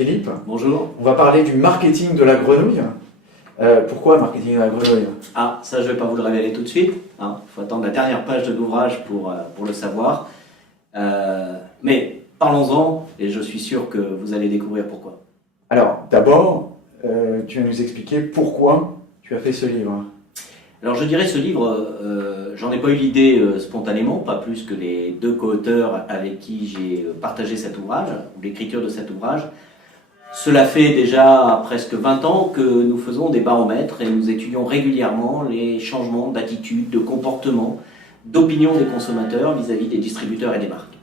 Philippe. Bonjour. On va parler du marketing de la grenouille. Pourquoi marketing de la grenouille? Ah, ça je ne vais pas vous le révéler tout de suite. Il faut attendre la dernière page de l'ouvrage pour le savoir. Mais parlons-en et je suis sûr que vous allez découvrir pourquoi. Alors, d'abord, tu vas nous expliquer pourquoi tu as fait ce livre. Alors je dirais ce livre, j'en ai pas eu l'idée spontanément, pas plus que les deux co-auteurs avec qui j'ai partagé cet ouvrage, ou l'écriture de cet ouvrage. Cela fait déjà presque 20 ans que nous faisons des baromètres et nous étudions régulièrement les changements d'attitude, de comportement, d'opinion des consommateurs vis-à-vis des distributeurs et des marques.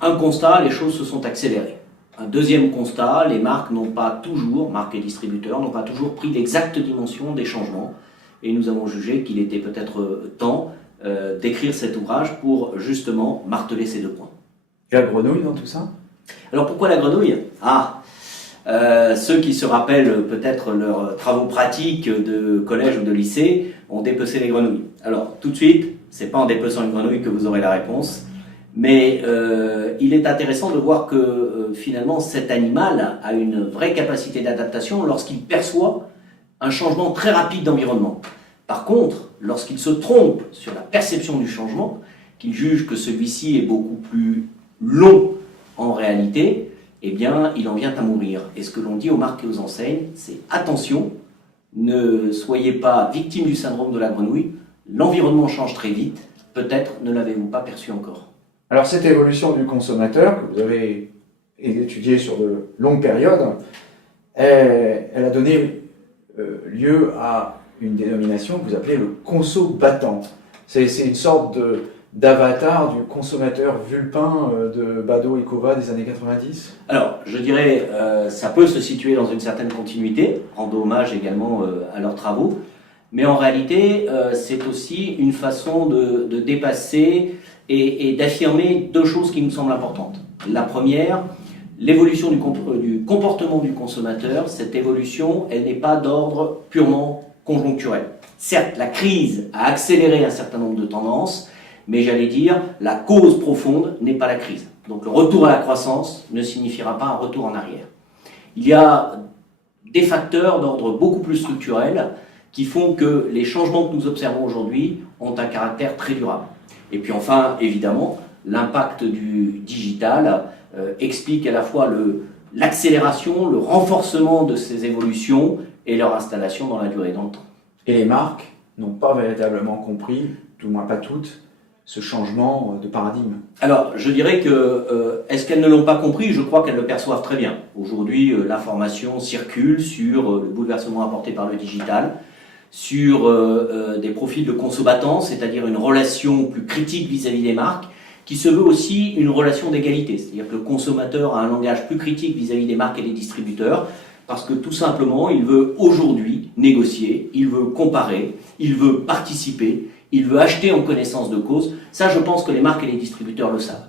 Un constat, les choses se sont accélérées. Un deuxième constat, les marques marques et distributeurs, n'ont pas toujours pris l'exacte dimension des changements. Et nous avons jugé qu'il était peut-être temps d'écrire cet ouvrage pour justement marteler ces deux points. Et la grenouille dans tout ça? Alors pourquoi la grenouille? Ceux qui se rappellent peut-être leurs travaux pratiques de collège ou de lycée ont dépecé les grenouilles. Alors tout de suite, c'est pas en dépeçant une grenouille que vous aurez la réponse, mais il est intéressant de voir que finalement cet animal a une vraie capacité d'adaptation lorsqu'il perçoit un changement très rapide d'environnement. Par contre, lorsqu'il se trompe sur la perception du changement, qu'il juge que celui-ci est beaucoup plus long en réalité, eh bien, il en vient à mourir. Et ce que l'on dit aux marques et aux enseignes, c'est attention, ne soyez pas victime du syndrome de la grenouille, l'environnement change très vite, peut-être ne l'avez-vous pas perçu encore. Alors cette évolution du consommateur, que vous avez étudiée sur de longues périodes, elle a donné lieu à une dénomination que vous appelez le conso-battant. C'est une sorte d'avatar du consommateur vulpin de Bados et Cova des années 90. Alors, je dirais, ça peut se situer dans une certaine continuité, rendre hommage également à leurs travaux, mais en réalité, c'est aussi une façon de dépasser et d'affirmer deux choses qui nous semblent importantes. La première, l'évolution du comportement du consommateur, cette évolution, elle n'est pas d'ordre purement conjoncturel. Certes, la crise a accéléré un certain nombre de tendances, mais j'allais dire, la cause profonde n'est pas la crise. Donc le retour à la croissance ne signifiera pas un retour en arrière. Il y a des facteurs d'ordre beaucoup plus structurel qui font que les changements que nous observons aujourd'hui ont un caractère très durable. Et puis enfin, évidemment, l'impact du digital explique à la fois l'accélération, le renforcement de ces évolutions et leur installation dans la durée et dans le temps. Et les marques n'ont pas véritablement compris, du moins pas toutes, ce changement de paradigme. Alors, je dirais que, est-ce qu'elles ne l'ont pas compris? Je crois qu'elles le perçoivent très bien. Aujourd'hui, l'information circule sur le bouleversement apporté par le digital, sur des profils de consommatants, c'est-à-dire une relation plus critique vis-à-vis des marques, qui se veut aussi une relation d'égalité. C'est-à-dire que le consommateur a un langage plus critique vis-à-vis des marques et des distributeurs, parce que tout simplement, il veut aujourd'hui négocier, il veut comparer, il veut participer, il veut acheter en connaissance de cause. Ça, je pense que les marques et les distributeurs le savent.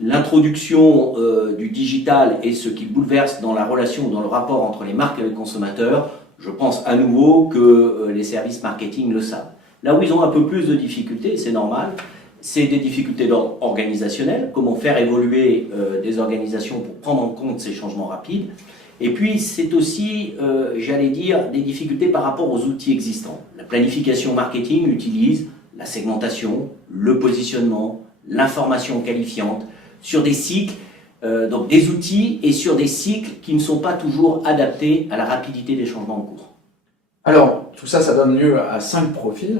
L'introduction du digital et ce qui bouleverse dans la relation ou dans le rapport entre les marques et les consommateurs, je pense à nouveau que les services marketing le savent. Là où ils ont un peu plus de difficultés, c'est normal, c'est des difficultés d'ordre organisationnel, comment faire évoluer des organisations pour prendre en compte ces changements rapides. Et puis, c'est aussi, j'allais dire, des difficultés par rapport aux outils existants. La planification marketing utilise la segmentation, le positionnement, l'information qualifiante, sur des cycles, donc des outils et sur des cycles qui ne sont pas toujours adaptés à la rapidité des changements en cours. Alors, tout ça, ça donne lieu à 5 profils.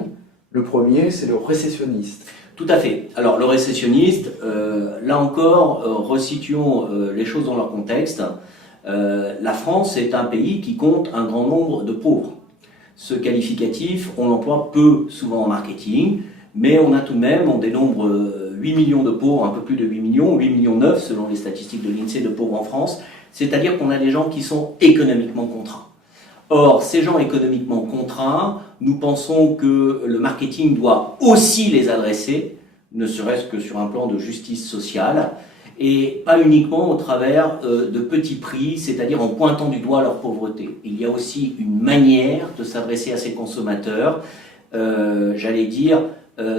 Le premier, c'est le récessionniste. Tout à fait. Alors, le récessionniste, là encore, resituons les choses dans leur contexte. La France est un pays qui compte un grand nombre de pauvres. Ce qualificatif, on l'emploie peu souvent en marketing, mais on a tout de même, on dénombre 8 millions de pauvres, un peu plus de 8 millions, 8 millions 9 selon les statistiques de l'INSEE de pauvres en France, c'est-à-dire qu'on a des gens qui sont économiquement contraints. Or, ces gens économiquement contraints, nous pensons que le marketing doit aussi les adresser, ne serait-ce que sur un plan de justice sociale, et pas uniquement au travers de petits prix, c'est-à-dire en pointant du doigt leur pauvreté. Il y a aussi une manière de s'adresser à ces consommateurs, j'allais dire,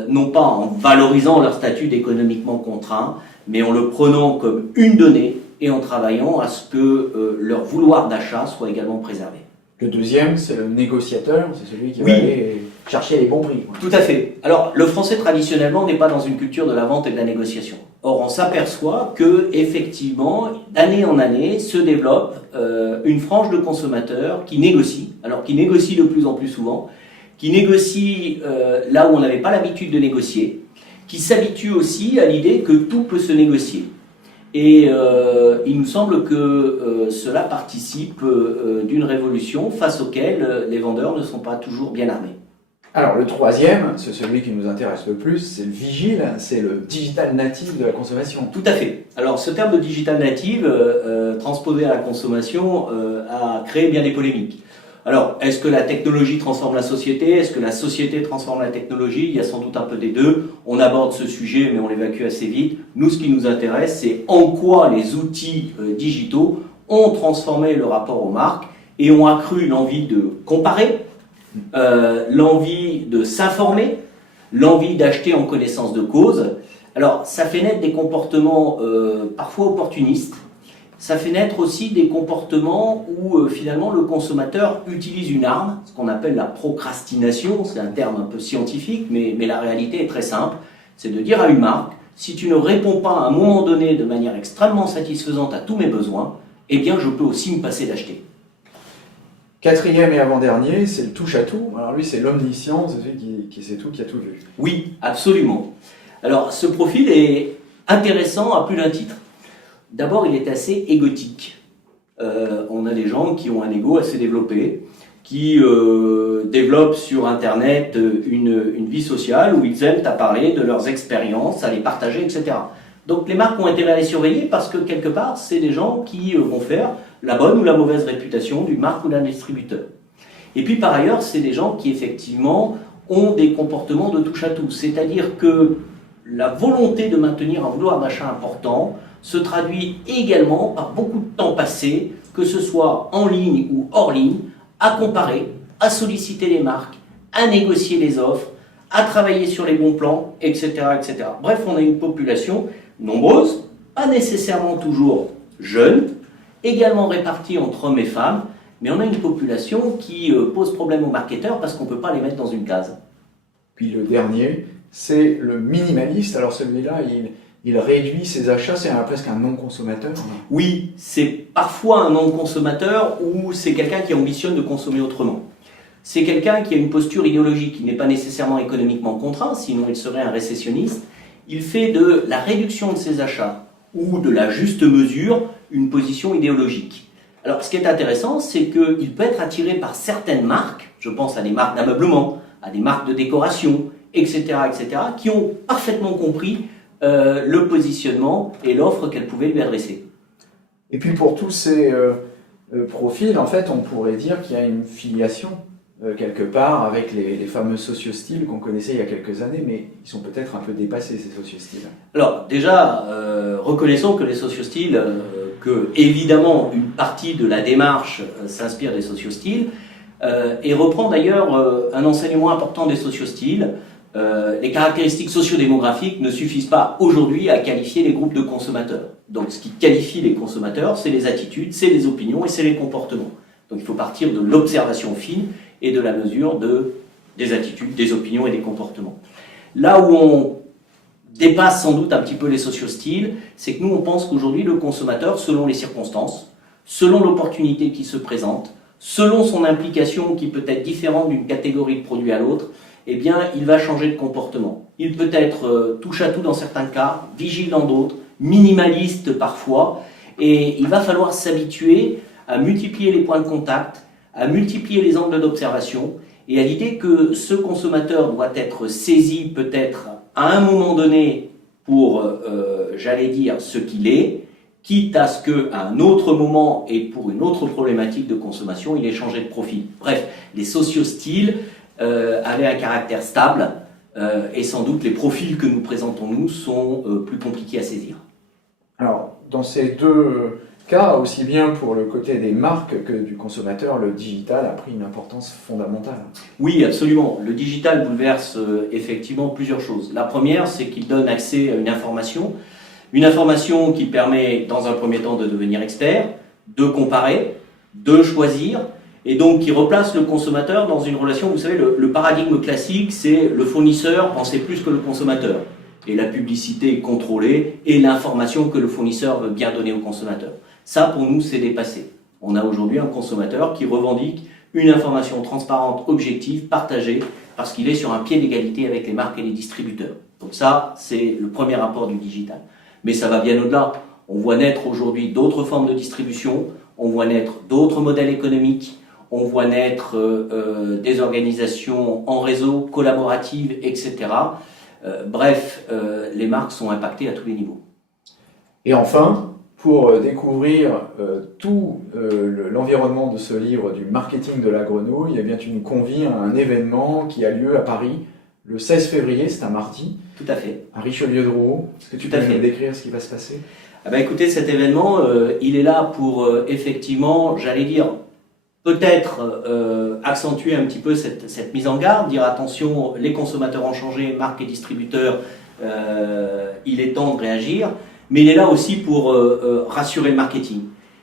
non pas en valorisant leur statut d'économiquement contraint, mais en le prenant comme une donnée et en travaillant à ce que leur vouloir d'achat soit également préservé. Le deuxième, c'est le négociateur, c'est celui qui Oui. va aller chercher les bons prix. Tout à fait. Alors, le français traditionnellement n'est pas dans une culture de la vente et de la négociation. Or, on s'aperçoit que, effectivement, d'année en année, se développe une frange de consommateurs qui négocient, alors qui négocient de plus en plus souvent, qui négocient là où on n'avait pas l'habitude de négocier, qui s'habituent aussi à l'idée que tout peut se négocier. Et il nous semble que cela participe d'une révolution face auquel les vendeurs ne sont pas toujours bien armés. Alors le troisième, c'est celui qui nous intéresse le plus, c'est le vigile, c'est le digital native de la consommation. Tout à fait. Alors ce terme de digital native, transposé à la consommation, a créé bien des polémiques. Alors, est-ce que la technologie transforme la société? Est-ce que la société transforme la technologie? Il y a sans doute un peu des deux. On aborde ce sujet, mais on l'évacue assez vite. Nous, ce qui nous intéresse, c'est en quoi les outils digitaux ont transformé le rapport aux marques et ont accru l'envie de comparer, l'envie de s'informer, l'envie d'acheter en connaissance de cause. Alors, ça fait naître des comportements parfois opportunistes. Ça fait naître aussi des comportements où finalement le consommateur utilise une arme, ce qu'on appelle la procrastination, c'est un terme un peu scientifique, mais la réalité est très simple, c'est de dire à une marque, si tu ne réponds pas à un moment donné de manière extrêmement satisfaisante à tous mes besoins, eh bien je peux aussi me passer d'acheter. Quatrième et avant-dernier, c'est le touche-à-tout. Alors lui, c'est l'omniscient, c'est celui qui sait tout, qui a tout vu. Oui, absolument. Alors ce profil est intéressant à plus d'un titre. D'abord, il est assez égotique. On a des gens qui ont un ego assez développé, qui développent sur Internet une vie sociale où ils aiment à parler de leurs expériences, à les partager, etc. Donc les marques ont intérêt à les surveiller parce que quelque part, c'est des gens qui vont faire la bonne ou la mauvaise réputation d'une marque ou d'un distributeur. Et puis par ailleurs, c'est des gens qui effectivement ont des comportements de touche-à-tout. C'est-à-dire que la volonté de maintenir un vouloir d'achat important se traduit également par beaucoup de temps passé, que ce soit en ligne ou hors ligne, à comparer, à solliciter les marques, à négocier les offres, à travailler sur les bons plans, etc., etc. Bref, on a une population nombreuse, pas nécessairement toujours jeune, également répartie entre hommes et femmes, mais on a une population qui pose problème aux marketeurs parce qu'on ne peut pas les mettre dans une case. Puis le dernier, c'est le minimaliste. Alors celui-là, il réduit ses achats, c'est presque un non-consommateur. Oui, c'est parfois un non-consommateur ou c'est quelqu'un qui ambitionne de consommer autrement. C'est quelqu'un qui a une posture idéologique qui n'est pas nécessairement économiquement contraint, sinon il serait un récessionniste. Il fait de la réduction de ses achats ou de la juste mesure une position idéologique. Alors ce qui est intéressant, c'est qu'il peut être attiré par certaines marques, je pense à des marques d'ameublement, à des marques de décoration, etc., etc., qui ont parfaitement compris le positionnement et l'offre qu'elle pouvait lui adresser. Et puis pour tous ces profils, en fait, on pourrait dire qu'il y a une filiation quelque part avec les fameux sociostyles qu'on connaissait il y a quelques années, mais ils sont peut-être un peu dépassés, ces sociostyles. Alors déjà, reconnaissons que les sociostyles, que évidemment une partie de la démarche s'inspire des sociostyles, et reprend d'ailleurs un enseignement important des sociostyles. Les caractéristiques sociodémographiques ne suffisent pas aujourd'hui à qualifier les groupes de consommateurs. Donc ce qui qualifie les consommateurs, c'est les attitudes, c'est les opinions et c'est les comportements. Donc il faut partir de l'observation fine et de la mesure des attitudes, des opinions et des comportements. Là où on dépasse sans doute un petit peu les sociostyles, c'est que nous on pense qu'aujourd'hui le consommateur, selon les circonstances, selon l'opportunité qui se présente, selon son implication qui peut être différente d'une catégorie de produits à l'autre, eh bien, il va changer de comportement. Il peut être touche-à-tout dans certains cas, vigile dans d'autres, minimaliste parfois, et il va falloir s'habituer à multiplier les points de contact, à multiplier les angles d'observation, et à l'idée que ce consommateur doit être saisi peut-être à un moment donné pour, j'allais dire, ce qu'il est, quitte à ce qu'à un autre moment et pour une autre problématique de consommation, il ait changé de profil. Bref, les sociostyles avaient un caractère stable et sans doute les profils que nous présentons nous sont plus compliqués à saisir. Alors, dans ces deux cas, aussi bien pour le côté des marques que du consommateur, le digital a pris une importance fondamentale. Oui, absolument. Le digital bouleverse effectivement plusieurs choses. La première, c'est qu'il donne accès à une information Une information qui permet, dans un premier temps, de devenir expert, de comparer, de choisir, et donc qui replace le consommateur dans une relation, vous savez, le paradigme classique, c'est le fournisseur en sait plus que le consommateur. Et la publicité est contrôlée, et l'information que le fournisseur veut bien donner au consommateur. Ça, pour nous, c'est dépassé. On a aujourd'hui un consommateur qui revendique une information transparente, objective, partagée, parce qu'il est sur un pied d'égalité avec les marques et les distributeurs. Donc ça, c'est le premier rapport du digital. Mais ça va bien au-delà. On voit naître aujourd'hui d'autres formes de distribution, on voit naître d'autres modèles économiques, on voit naître des organisations en réseau, collaboratives, etc. Bref, les marques sont impactées à tous les niveaux. Et enfin, pour découvrir tout l'environnement de ce livre du marketing de la grenouille, eh bien, tu nous convies à un événement qui a lieu à Paris le 16 février, c'est un mardi. Tout à fait. À Richelieu-de-Rouault. Est-ce que tu peux nous décrire ce qui va se passer? Ah ben écoutez, cet événement, il est là pour effectivement, j'allais dire, peut-être accentuer un petit peu cette mise en garde, dire attention, les consommateurs ont changé, marques et distributeurs, il est temps de réagir, mais il est là aussi pour rassurer le marketing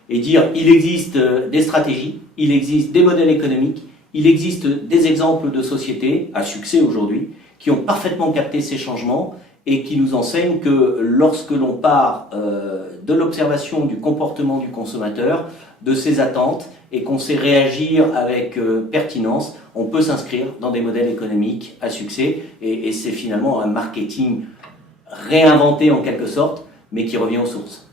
et dire il existe des stratégies, il existe des modèles économiques, il existe des exemples de sociétés à succès aujourd'hui qui ont parfaitement capté ces changements et qui nous enseignent que lorsque l'on part de l'observation du comportement du consommateur, de ses attentes, et qu'on sait réagir avec pertinence, on peut s'inscrire dans des modèles économiques à succès, et c'est finalement un marketing réinventé en quelque sorte, mais qui revient aux sources.